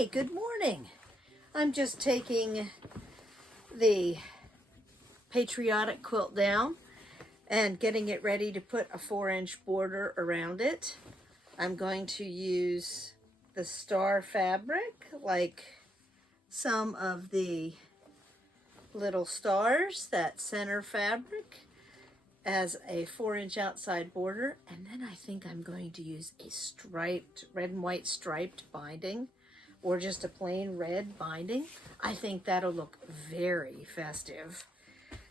Hey, good morning. I'm just taking the patriotic quilt down and getting it ready to put a 4-inch border around it. I'm going to use the star fabric, like some of the little stars, that center fabric, as a 4-inch outside border. And then I think I'm going to use a striped, red and white striped binding, or just a plain red binding. I think that'll look very festive.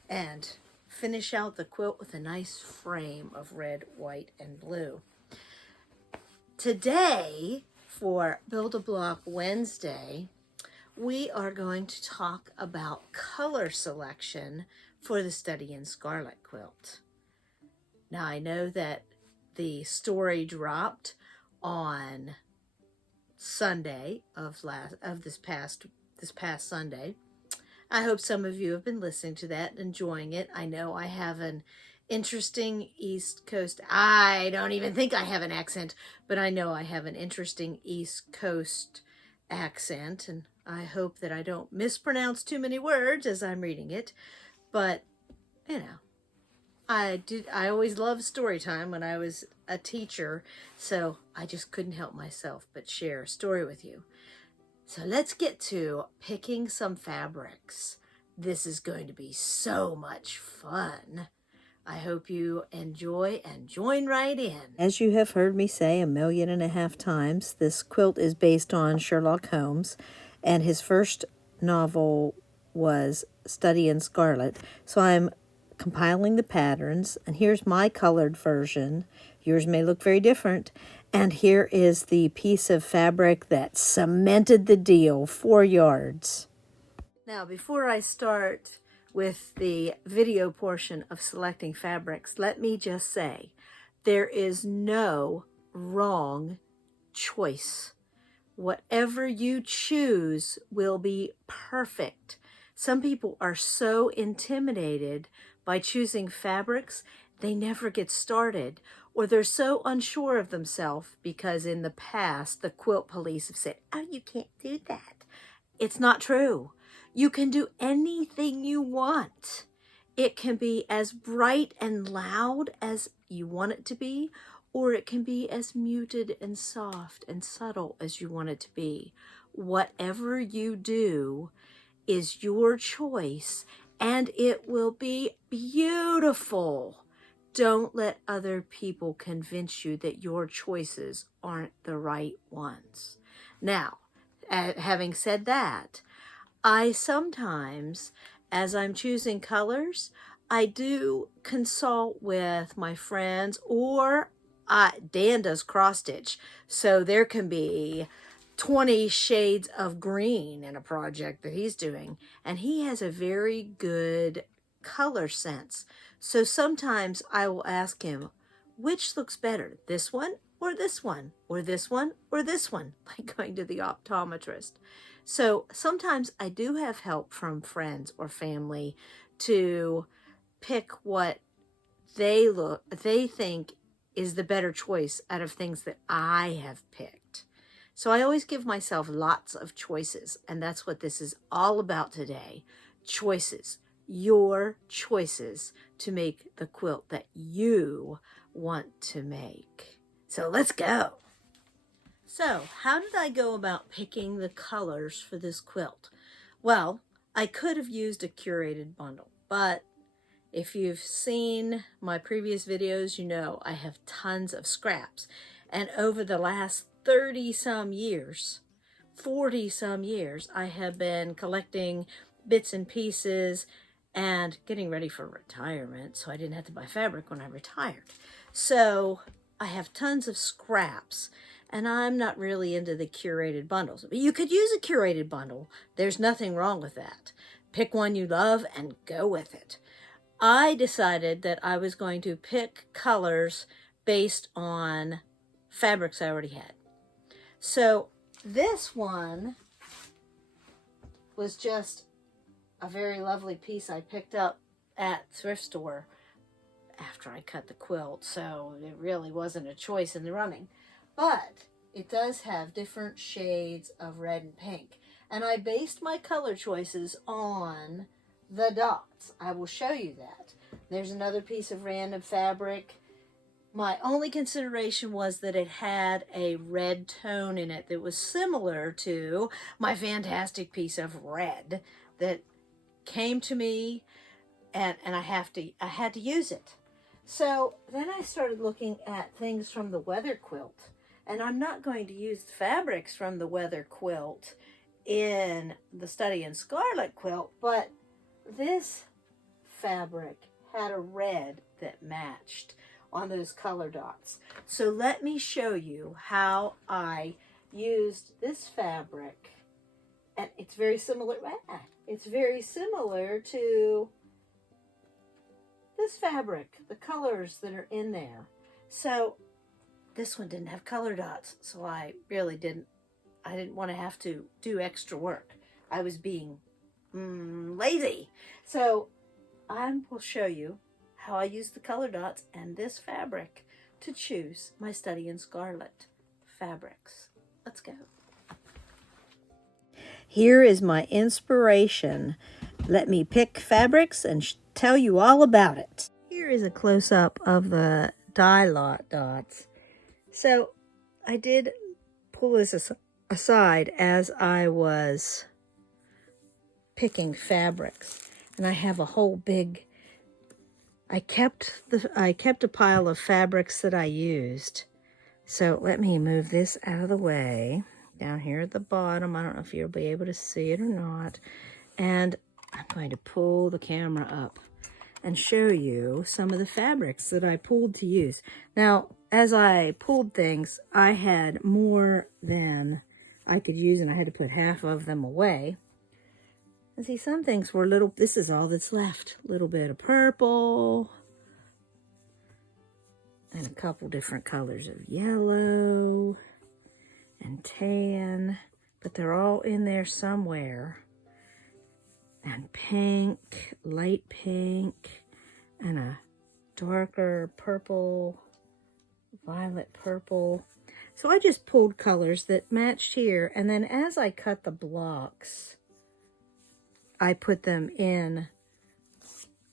And finish out the quilt with a nice frame of red, white, and blue. Today, for Build-A-Block Wednesday, we are going to talk about color selection for the Study in Scarlet quilt. Now, I know that the story dropped on Sunday of this past Sunday. I hope some of you have been listening to that and enjoying it. I know I have an interesting East Coast, I don't even think I have an accent, but I know I have an interesting East Coast accent, and I hope that I don't mispronounce too many words as I'm reading it. But, you know, I always loved story time when I was a teacher, so I just couldn't help myself but share a story with you. So let's get to picking some fabrics. This is going to be so much fun. I hope you enjoy and join right in. As you have heard me say 1.5 million times, this quilt is based on Sherlock Holmes, and his first novel was Study in Scarlet. So I'm compiling the patterns, and here's my colored version. Yours may look very different. And here is the piece of fabric that cemented the deal, 4 yards. Now, before I start with the video portion of selecting fabrics, let me just say, there is no wrong choice. Whatever you choose will be perfect. Some people are so intimidated by choosing fabrics, they never get started, or they're so unsure of themselves because in the past, the quilt police have said, oh, you can't do that. It's not true. You can do anything you want. It can be as bright and loud as you want it to be, or it can be as muted and soft and subtle as you want it to be. Whatever you do is your choice, and it will be beautiful. Don't let other people convince you that your choices aren't the right ones. Now, having said that, I sometimes, as I'm choosing colors, I do consult with my friends, or Dan does cross stitch, so there can be 20 shades of green in a project that he's doing, and he has a very good color sense. So sometimes I will ask him, which looks better, this one or this one, or this one or this one, like going to the optometrist. So sometimes I do have help from friends or family to pick what they think is the better choice out of things that I have picked. So I always give myself lots of choices, and that's what this is all about today. Choices. Your choices to make the quilt that you want to make. So let's go. So how did I go about picking the colors for this quilt? Well, I could have used a curated bundle, but if you've seen my previous videos, you know I have tons of scraps. And over the last 30-some years, 40-some years, I have been collecting bits and pieces and getting ready for retirement, so I didn't have to buy fabric when I retired. So I have tons of scraps, and I'm not really into the curated bundles. But you could use a curated bundle. There's nothing wrong with that. Pick one you love and go with it. I decided that I was going to pick colors based on fabrics I already had. So this one was just a very lovely piece I picked up at thrift store after I cut the quilt, so it really wasn't a choice in the running. But it does have different shades of red and pink. And I based my color choices on the dots. I will show you that. There's another piece of random fabric. My only consideration was that it had a red tone in it that was similar to my fantastic piece of red that came to me, and I had to use it. So then I started looking at things from the weather quilt, and I'm not going to use the fabrics from the weather quilt in the Study in Scarlet quilt, but this fabric had a red that matched on those color dots. So let me show you how I used this fabric, and it's very similar. It's very similar to this fabric, the colors that are in there. So this one didn't have color dots, so I really didn't want to have to do extra work. I was being lazy. So I will show you how I use the color dots and this fabric to choose my Study in Scarlet fabrics. Let's go. Here is my inspiration. Let me pick fabrics and tell you all about it. Here is a close-up of the dye lot dots. So I did pull this aside as I was picking fabrics, and I have a whole big, I kept a pile of fabrics that I used. So let me move this out of the way. Down here at the bottom, I don't know if you'll be able to see it or not. And I'm going to pull the camera up and show you some of the fabrics that I pulled to use. Now, as I pulled things, I had more than I could use, and I had to put half of them away. And see, some things were little, this is all that's left. A little bit of purple, and a couple different colors of yellow and tan, but they're all in there somewhere. And pink, light pink, and a darker purple, violet purple. So I just pulled colors that matched here, and then as I cut the blocks, I put them in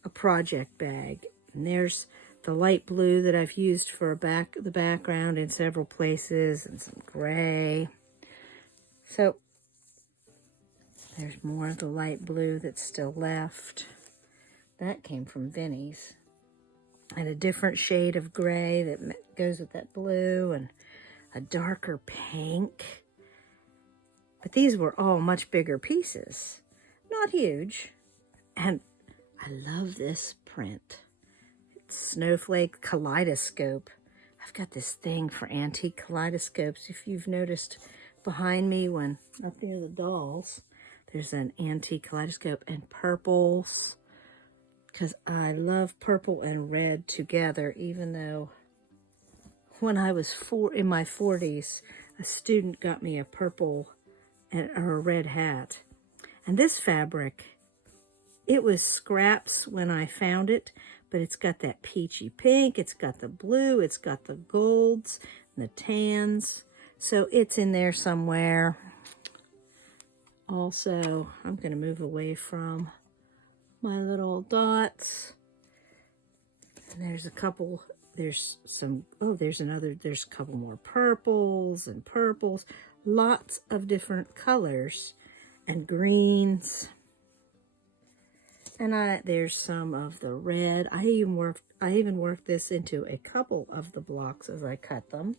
a project bag. And there's the light blue that I've used for the background in several places, and some gray. So there's more of the light blue that's still left. That came from Vinnie's. And a different shade of gray that goes with that blue, and a darker pink. But these were all much bigger pieces. Not huge. And I love this print. It's Snowflake Kaleidoscope. I've got this thing for antique kaleidoscopes. If you've noticed behind me, when up near the dolls, there's an antique kaleidoscope, and purples, because I love purple and red together, even though when I was in my 40s, a student got me a purple or a red hat. And this fabric, it was scraps when I found it, but it's got that peachy pink, it's got the blue, it's got the golds and the tans. So it's in there somewhere. Also, I'm going to move away from my little dots. And there's a couple, there's a couple more purples and purples. Lots of different colors and greens. And there's some of the red. I even worked this into a couple of the blocks as I cut them.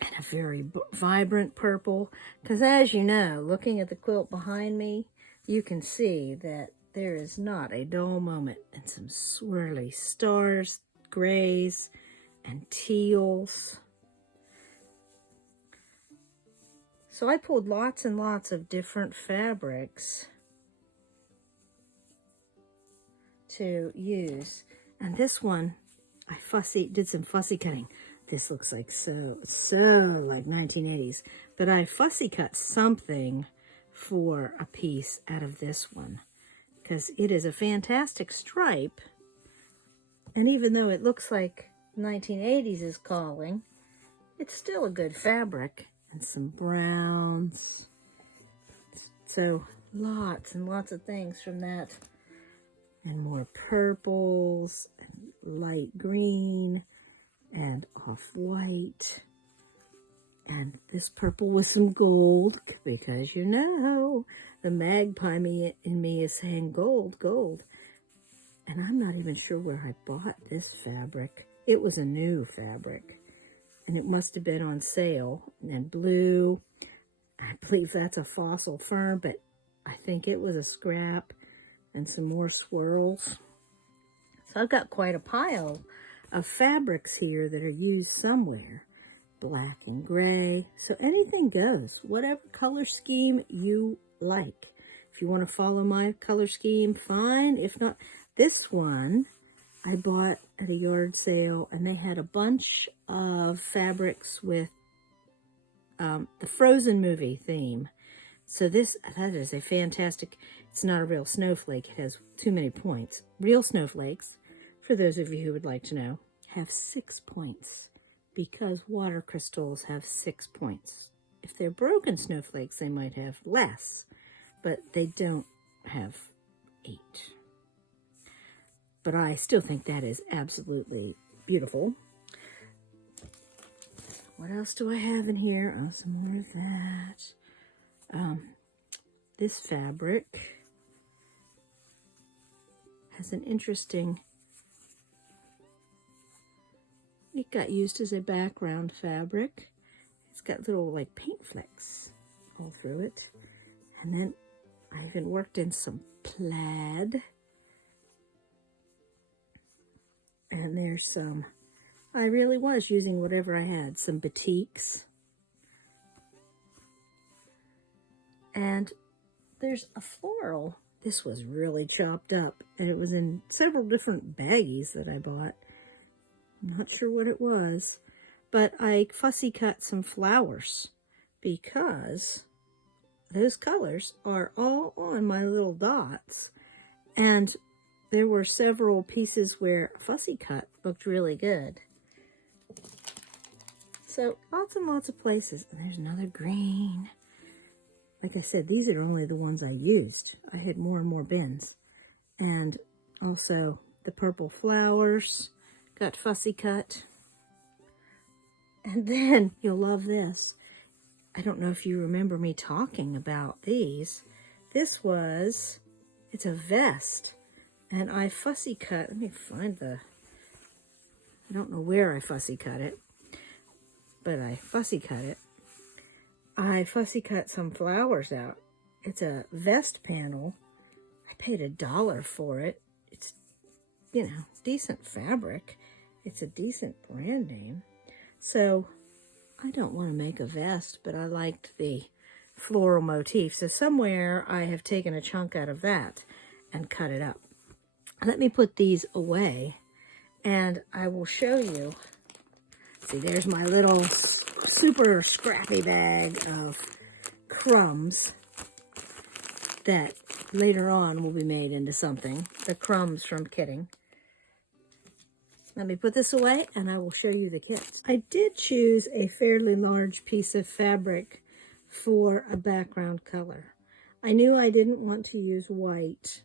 And a very vibrant purple, because as you know, looking at the quilt behind me, you can see that there is not a dull moment, and some swirly stars, grays, and teals. So I pulled lots and lots of different fabrics to use. And this one, I did some fussy cutting. This looks like so like 1980s. But I fussy cut something for a piece out of this one, because it is a fantastic stripe. And even though it looks like 1980s is calling, it's still a good fabric. And some browns. So lots and lots of things from that. And more purples, and light green, and off-white. And this purple with some gold, because you know, the magpie in me is saying gold, gold. And I'm not even sure where I bought this fabric. It was a new fabric, and it must have been on sale. And blue, I believe that's a fossil fern, but I think it was a scrap, and some more swirls. So I've got quite a pile of fabrics here that are used somewhere. Black and gray, so anything goes, whatever color scheme you like. If you want to follow my color scheme, fine. If not, this one I bought at a yard sale, and they had a bunch of fabrics with the Frozen movie theme. So that is a fantastic, it's not a real snowflake, it has too many points. Real snowflakes, for those of you who would like to know, have 6 points, because water crystals have 6 points. If they're broken snowflakes, they might have less, but they don't have 8. But I still think that is absolutely beautiful. What else do I have in here? Oh, some more of that. This fabric has an interesting, it got used as a background fabric. It's got little like paint flecks all through it. And then I even worked in some plaid. And there's some, I really was using whatever I had, some batiks. And there's a floral. This was really chopped up, and it was in several different baggies that I bought. I'm not sure what it was, but I fussy cut some flowers because those colors are all on my little dots. And there were several pieces where fussy cut looked really good. So lots and lots of places. And there's another green. Like I said, these are only the ones I used. I had more and more bins. And also the purple flowers got fussy cut. And then you'll love this. I don't know if you remember me talking about these. It's a vest. And I fussy cut, let me find I don't know where I fussy cut it, but I fussy cut it. I fussy cut some flowers out. It's a vest panel. I paid $1 for it. It's, decent fabric. It's a decent brand name. So I don't want to make a vest, but I liked the floral motif. So somewhere I have taken a chunk out of that and cut it up. Let me put these away, and I will show you. See, there's my little super scrappy bag of crumbs that later on will be made into something. The crumbs from kitting. Let me put this away, and I will show you the kits. I did choose a fairly large piece of fabric for a background color. I knew I didn't want to use white,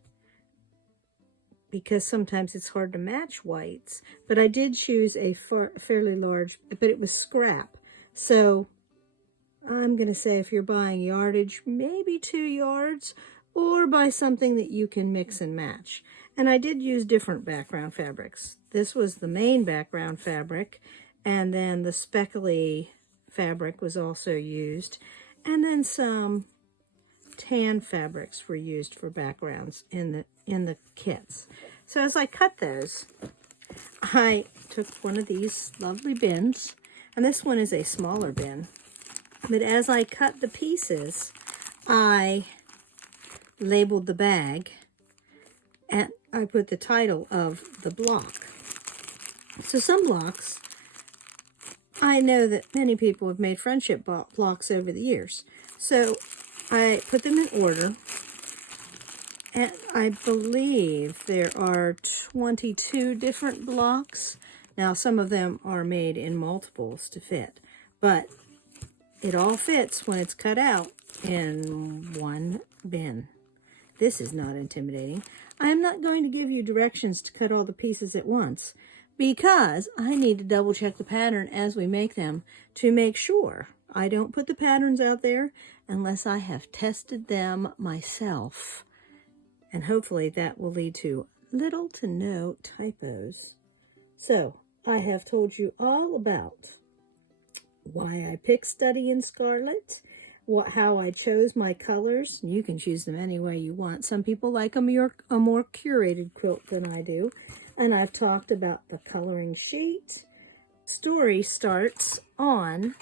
because sometimes it's hard to match whites. But I did choose a fairly large, but it was scrap. So I'm going to say if you're buying yardage, maybe 2 yards, or buy something that you can mix and match. And I did use different background fabrics. This was the main background fabric, and then the speckly fabric was also used. And then some tan fabrics were used for backgrounds in the kits. So as I cut those, I took one of these lovely bins, and this one is a smaller bin. But as I cut the pieces, I labeled the bag, and I put the title of the block. So some blocks, I know that many people have made friendship blocks over the years. So I put them in order, and I believe there are 22 different blocks. Now, some of them are made in multiples to fit, but it all fits when it's cut out in one bin. This is not intimidating. I am not going to give you directions to cut all the pieces at once because I need to double check the pattern as we make them to make sure I don't put the patterns out there unless I have tested them myself. And hopefully that will lead to little to no typos. So I have told you all about why I picked Study in Scarlet, how I chose my colors. You can choose them any way you want. Some people like a more curated quilt than I do. And I've talked about the coloring sheet. Story starts on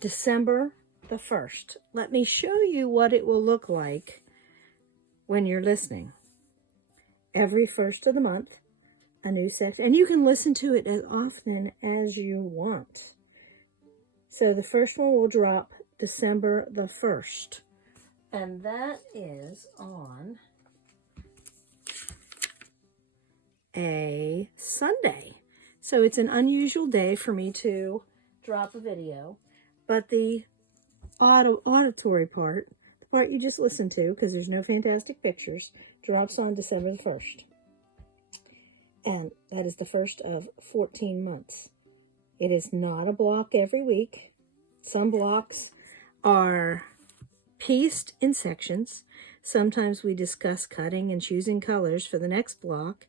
December the 1st. Let me show you what it will look like when you're listening. Every first of the month, a new section. And you can listen to it as often as you want. So the first one will drop December the 1st. And that is on a Sunday. So it's an unusual day for me to drop a video. But the auditory part, the part you just listened to, because there's no fantastic pictures, drops on December the 1st. And that is the first of 14 months. It is not a block every week. Some blocks are pieced in sections. Sometimes we discuss cutting and choosing colors for the next block.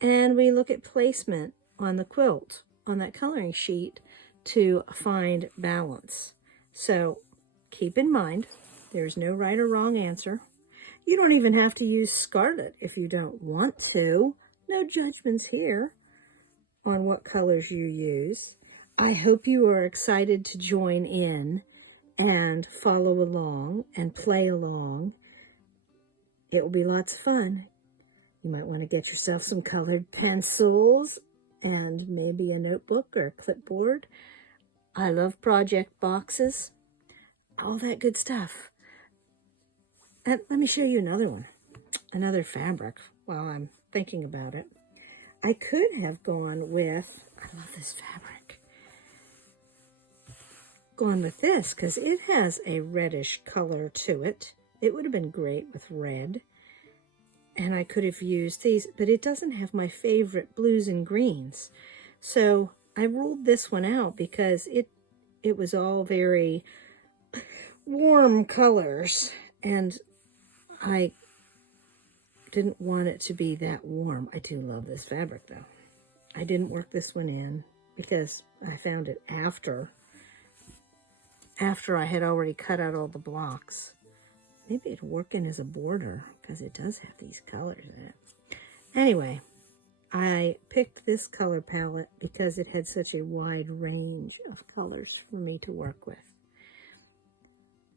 And we look at placement on the quilt, on that coloring sheet, to find balance. So keep in mind, there's no right or wrong answer. You don't even have to use Scarlet if you don't want to. No judgments here on what colors you use. I hope you are excited to join in and follow along and play along. It will be lots of fun. You might want to get yourself some colored pencils and maybe a notebook or a clipboard. I love project boxes, all that good stuff. And let me show you another one, another fabric while I'm thinking about it. I could have gone with, I love this fabric, gone with this because it has a reddish color to it. It would have been great with red. And I could have used these, but it doesn't have my favorite blues and greens. So I ruled this one out because it was all very warm colors. And I didn't want it to be that warm. I do love this fabric though. I didn't work this one in because I found it after I had already cut out all the blocks. Maybe it'd work in as a border because it does have these colors in it. Anyway, I picked this color palette because it had such a wide range of colors for me to work with.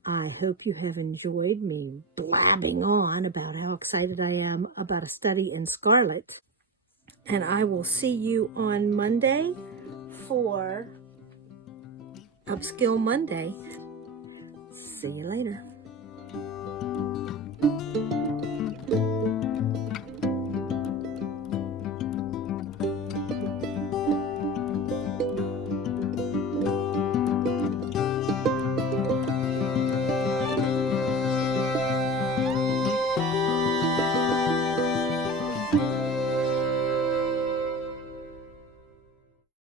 I hope you have enjoyed me blabbing on about how excited I am about a study in Scarlet. And I will see you on Monday for Upskill Monday. See you later.